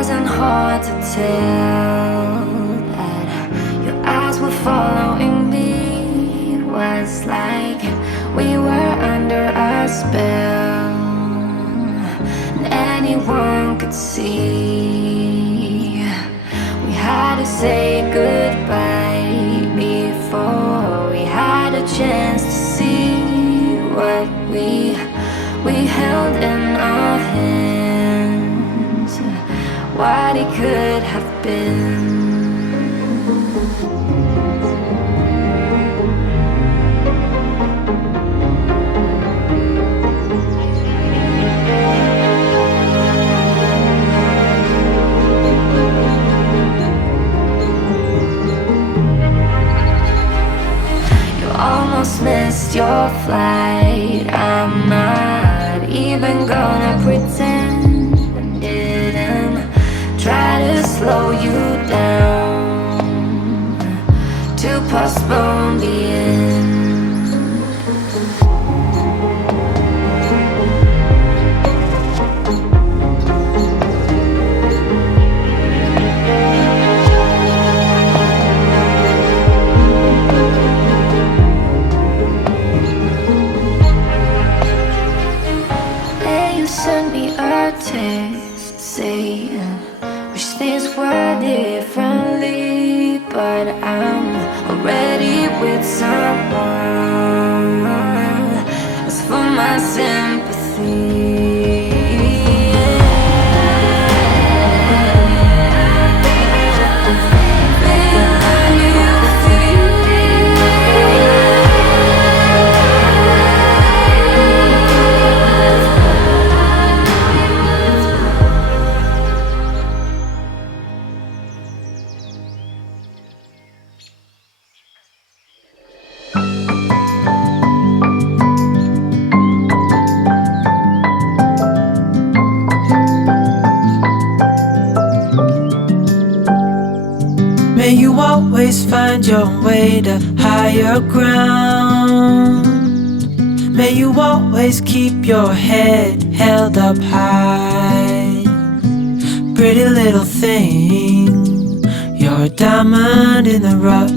wasn't hard to tell that your eyes were following me. It was like we were under a spell, and anyone could see. We had to say goodbye before we had a chance to see what we held in our hands, what it could have been. Almost missed your flight. I'm not even gonna pretend I didn't try to slow you down, to postpone the end. Send me a text saying wish things were differently, but I'm already with someone. As for my sympathy, may you always find your way to higher ground. May you always keep your head held up high. Pretty little thing, you're a diamond in the rough,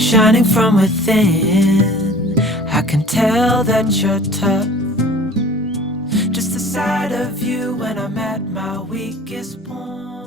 shining from within. I can tell that you're tough. Just the sight of you when I'm at my weakest point.